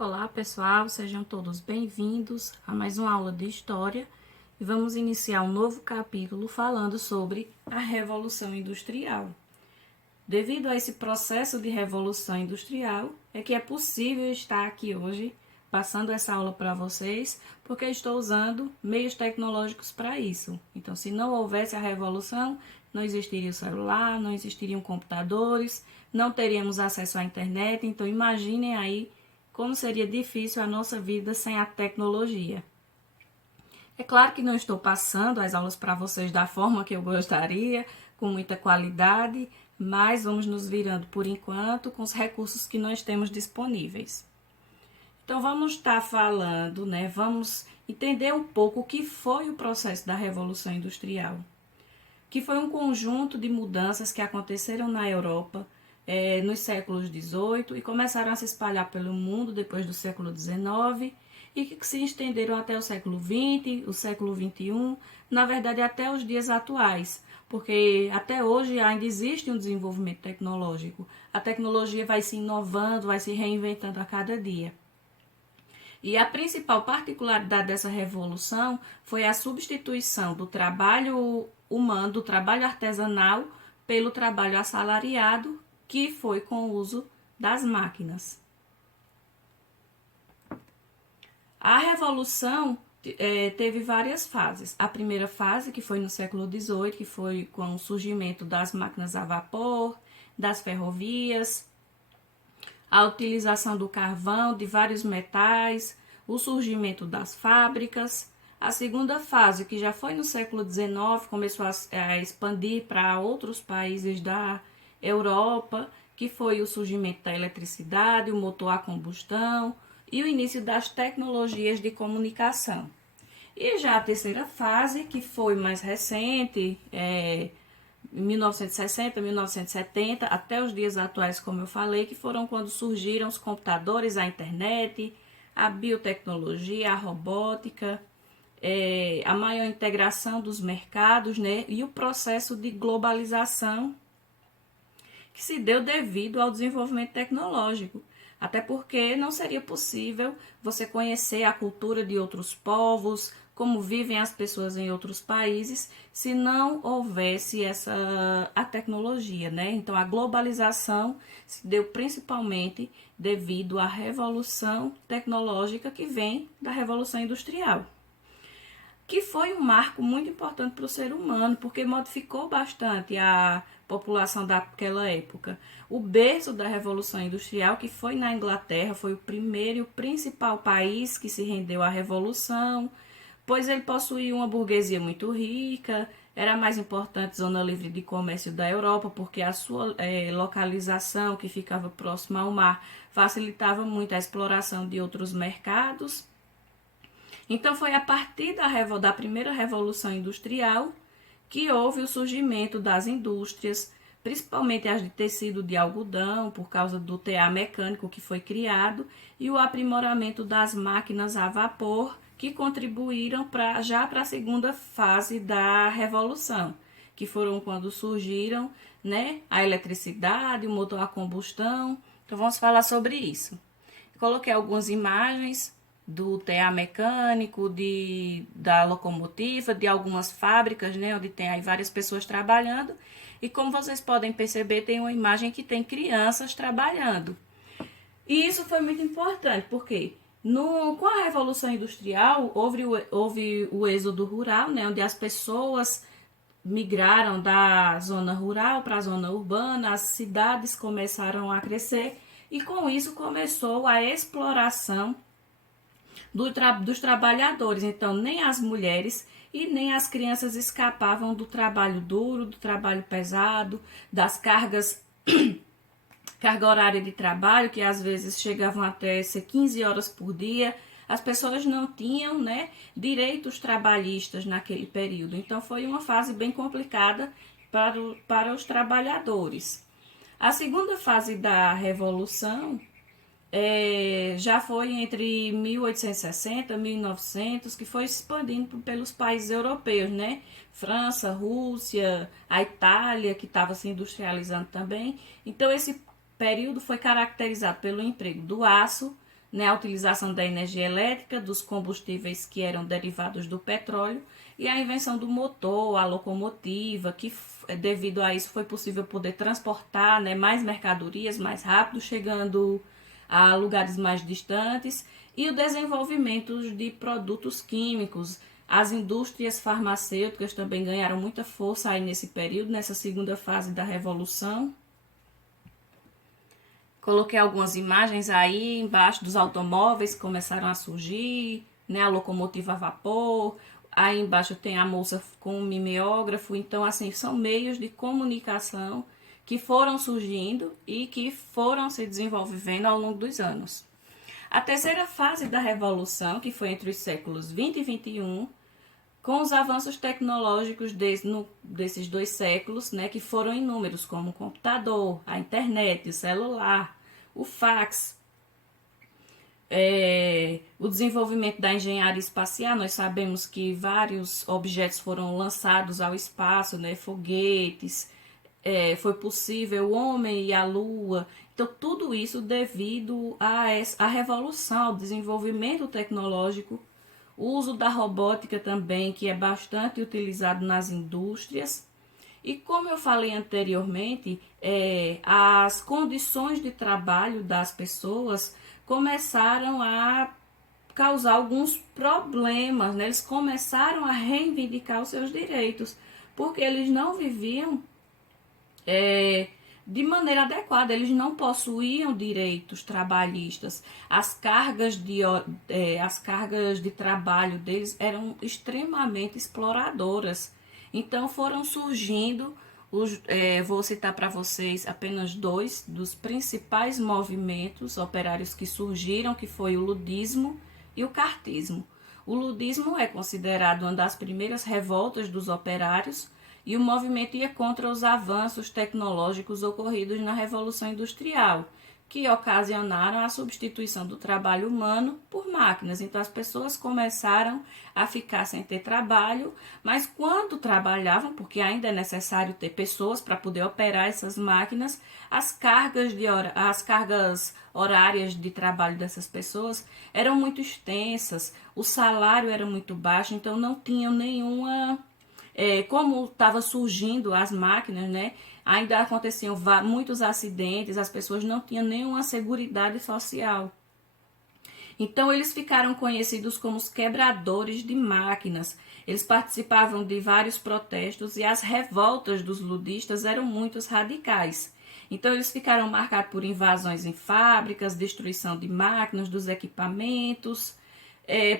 Olá pessoal, sejam todos bem-vindos a mais uma aula de História e vamos iniciar um novo capítulo falando sobre a Revolução Industrial. Devido a esse processo de Revolução Industrial, é que é possível estar aqui hoje passando essa aula para vocês, porque estou usando meios tecnológicos para isso. Então, se não houvesse a Revolução, não existiria o celular, não existiriam computadores, não teríamos acesso à internet, então imaginem aí como seria difícil a nossa vida sem a tecnologia. É claro que não estou passando as aulas para vocês da forma que eu gostaria, com muita qualidade, mas vamos nos virando por enquanto com os recursos que nós temos disponíveis. Então vamos estar falando, vamos entender um pouco o que foi o processo da Revolução Industrial, que foi um conjunto de mudanças que aconteceram na Europa nos séculos XVIII e começaram a se espalhar pelo mundo depois do século XIX e que se estenderam até o século XX, o século XXI, na verdade até os dias atuais, porque até hoje ainda existe um desenvolvimento tecnológico. A tecnologia vai se inovando, vai se reinventando a cada dia. E a principal particularidade dessa revolução foi a substituição do trabalho humano, do trabalho artesanal, pelo trabalho assalariado, que foi com o uso das máquinas. A revolução teve várias fases. A primeira fase, que foi no século XVIII, que foi com o surgimento das máquinas a vapor, das ferrovias, a utilização do carvão, de vários metais, o surgimento das fábricas. A segunda fase, que já foi no século XIX, começou a expandir para outros países da Europa, que foi o surgimento da eletricidade, o motor a combustão e o início das tecnologias de comunicação. E já a terceira fase, que foi mais recente, 1960, 1970, até os dias atuais, como eu falei, que foram quando surgiram os computadores, a internet, a biotecnologia, a robótica, a maior integração dos mercados, e o processo de globalização que se deu devido ao desenvolvimento tecnológico. Até porque não seria possível você conhecer a cultura de outros povos, como vivem as pessoas em outros países, se não houvesse a tecnologia, Então, a globalização se deu principalmente devido à revolução tecnológica que vem da Revolução Industrial, que foi um marco muito importante para o ser humano, porque modificou bastante a população daquela época. O berço da Revolução Industrial, que foi na Inglaterra, foi o primeiro e o principal país que se rendeu à Revolução, pois ele possuía uma burguesia muito rica, era a mais importante zona livre de comércio da Europa, porque a sua localização, que ficava próxima ao mar, facilitava muito a exploração de outros mercados. Então foi a partir da primeira Revolução Industrial que houve o surgimento das indústrias, principalmente as de tecido de algodão, por causa do tear mecânico que foi criado, e o aprimoramento das máquinas a vapor, que contribuíram já para a segunda fase da Revolução, que foram quando surgiram a eletricidade, o motor a combustão. Então vamos falar sobre isso. Coloquei algumas imagens do tear mecânico, da locomotiva, de algumas fábricas, onde tem aí várias pessoas trabalhando. E como vocês podem perceber, tem uma imagem que tem crianças trabalhando. E isso foi muito importante, porque com a Revolução Industrial, houve o êxodo rural, onde as pessoas migraram da zona rural para a zona urbana, as cidades começaram a crescer, e com isso começou a exploração dos trabalhadores. Então, nem as mulheres e nem as crianças escapavam do trabalho duro, do trabalho pesado, das carga horária de trabalho, que às vezes chegavam até ser 15 horas por dia. As pessoas não tinham direitos trabalhistas naquele período. Então, foi uma fase bem complicada para os trabalhadores. A segunda fase da Revolução já foi entre 1860 e 1900, que foi expandindo pelos países europeus, França, Rússia, a Itália, que estava se industrializando também. Então, esse período foi caracterizado pelo emprego do aço, né, a utilização da energia elétrica, dos combustíveis que eram derivados do petróleo e a invenção do motor, a locomotiva, que devido a isso foi possível poder transportar, né, mais mercadorias mais rápido, chegando a lugares mais distantes, e o desenvolvimento de produtos químicos. As indústrias farmacêuticas também ganharam muita força aí nesse período, nessa segunda fase da Revolução. Coloquei algumas imagens aí embaixo dos automóveis que começaram a surgir, né, a locomotiva a vapor. Aí embaixo tem a moça com o mimeógrafo. Então, assim, são meios de comunicação que foram surgindo e que foram se desenvolvendo ao longo dos anos. A terceira fase da Revolução, que foi entre os séculos 20 e 21, com os avanços tecnológicos desses dois séculos, né, que foram inúmeros, como o computador, a internet, o celular, o fax, o desenvolvimento da engenharia espacial. Nós sabemos que vários objetos foram lançados ao espaço, né, foguetes, foi possível o homem e a lua. Então, tudo isso devido à revolução, ao desenvolvimento tecnológico, o uso da robótica também, que é bastante utilizado nas indústrias. E como eu falei anteriormente, as condições de trabalho das pessoas começaram a causar alguns problemas, né? Eles começaram a reivindicar os seus direitos, porque eles não viviam de maneira adequada, eles não possuíam direitos trabalhistas. As cargas de trabalho deles eram extremamente exploradoras. Então foram surgindo, vou citar para vocês apenas dois dos principais movimentos operários que surgiram, que foi o ludismo e o cartismo. O ludismo é considerado uma das primeiras revoltas dos operários, e o movimento ia contra os avanços tecnológicos ocorridos na Revolução Industrial, que ocasionaram a substituição do trabalho humano por máquinas. Então as pessoas começaram a ficar sem ter trabalho, mas quando trabalhavam, porque ainda é necessário ter pessoas para poder operar essas máquinas, as cargas horárias de trabalho dessas pessoas eram muito extensas, o salário era muito baixo, então não tinham nenhuma... como estava surgindo as máquinas, né, ainda aconteciam muitos acidentes, as pessoas não tinham nenhuma seguridade social. Então eles ficaram conhecidos como os quebradores de máquinas. Eles participavam de vários protestos e as revoltas dos ludistas eram muito radicais. Então eles ficaram marcados por invasões em fábricas, destruição de máquinas, dos equipamentos,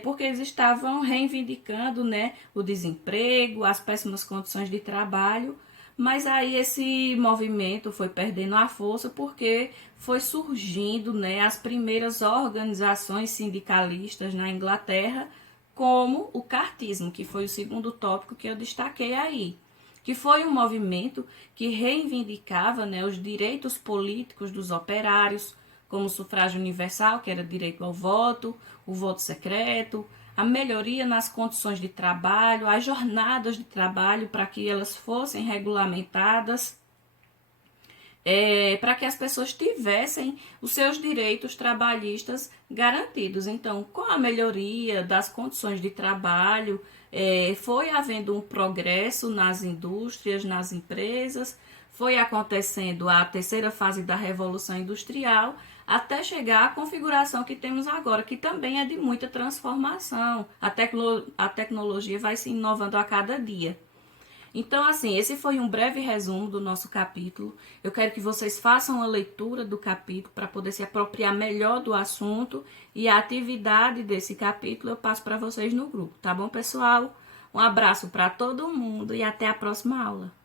porque eles estavam reivindicando, né, o desemprego, as péssimas condições de trabalho. Mas aí esse movimento foi perdendo a força porque foi surgindo, né, as primeiras organizações sindicalistas na Inglaterra, como o cartismo, que foi o segundo tópico que eu destaquei aí, que foi um movimento que reivindicava, né, os direitos políticos dos operários, como o sufrágio universal, que era direito ao voto, o voto secreto, a melhoria nas condições de trabalho, as jornadas de trabalho para que elas fossem regulamentadas, para que as pessoas tivessem os seus direitos trabalhistas garantidos. Então, com a melhoria das condições de trabalho, foi havendo um progresso nas indústrias, nas empresas, foi acontecendo a terceira fase da Revolução Industrial, até chegar à configuração que temos agora, que também é de muita transformação. A tecnologia vai se inovando a cada dia. Então, assim, esse foi um breve resumo do nosso capítulo. Eu quero que vocês façam a leitura do capítulo para poder se apropriar melhor do assunto, e a atividade desse capítulo eu passo para vocês no grupo, tá bom, pessoal? Um abraço para todo mundo e até a próxima aula.